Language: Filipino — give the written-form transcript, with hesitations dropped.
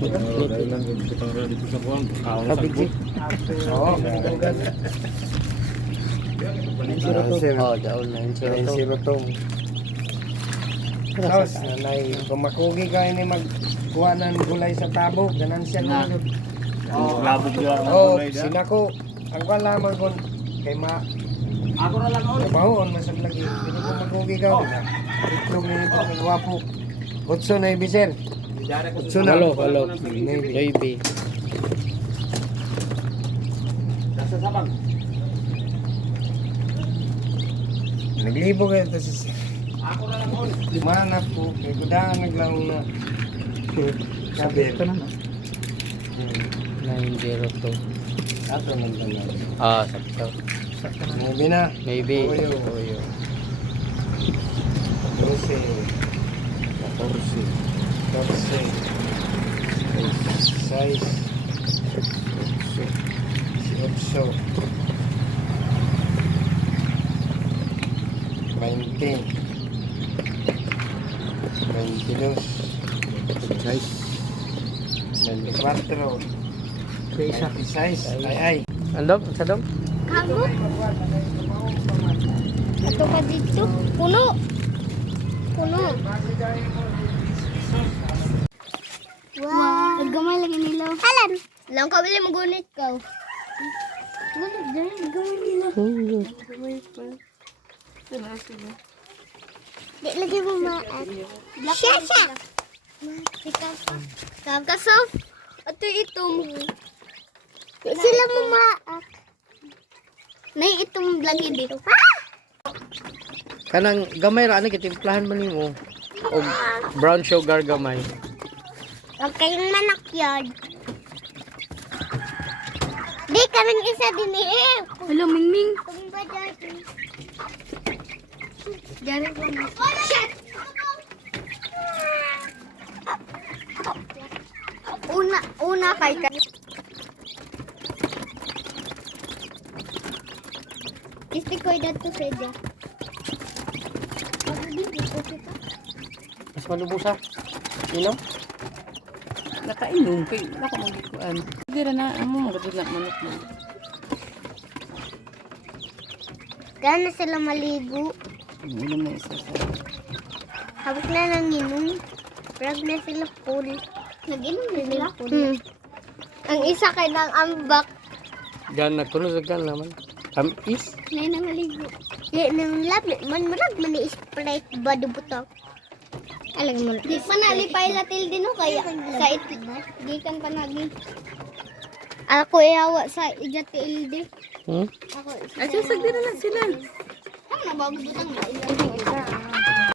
Dahil lang kita dito sa buwan. Kabigi. Oo. Oh, daon 902. 902. Tapos, nanay, kung makugi ka ini magkuha ng gulay sa tabog, ganan siya na. Labog yan. Oh, sinako. Ang kalaman ko, kay ako na lang on. Mabahoon, masag lagi. Hindi ko makugi ka. Itlog ni ito, may gwapo. Utso na ibisir. Utso na. Walo. Baby. Nasa sabang. Naglibo kayo ito si Ako na lang on. Manap po. May kudangan naglaong na. Sabi. Ito na, no? 902. Ato naglaong. Ah, sakto. Maybe na. Maybe. Oyo. 12. 14. 16. 20. 22. 24. 26. Ay. Andong? Sa dong? Kamu? Ato ka dito. Puno. Wow. Gamay lagi nila. Alam. Lang ka bili magunit ka. Gunit dahil gamay nila. Di lagi mo maat. Siya. Kakasof. Ato itong. Di sila mo maat. Nay itong lagi dito. Kanang gamay ra ani kitimplahan man nimo. Og brown sugar gamay. Huwag kayong manak yun. Di ka rin isa din eh. Hello, Mingming. Kung ba dati? Dami ko na. Shit! Una kay ka. Isti ko dito sa dya. Mas malubusa. Ilaw? Nakainom kay nako magikuan. Dira na amo magud na manok mo. Gana sila maligo. Inom na isa sa. Habang na nanginom. Prag na sila full. Nag-inom na sila full. Ang isa kay nang ambak. Gan kuno sa gan naman. Is? Nay na maligo. Di nang labi. Man marag man i-sprite ba dubutok. Alag mo. Di pa nalipay latil din o kaya sa gikan pa nagi. Ako ihawa sa ijati ildi. Ako. Ay susag dira na sila. Ang nababutang na ijati.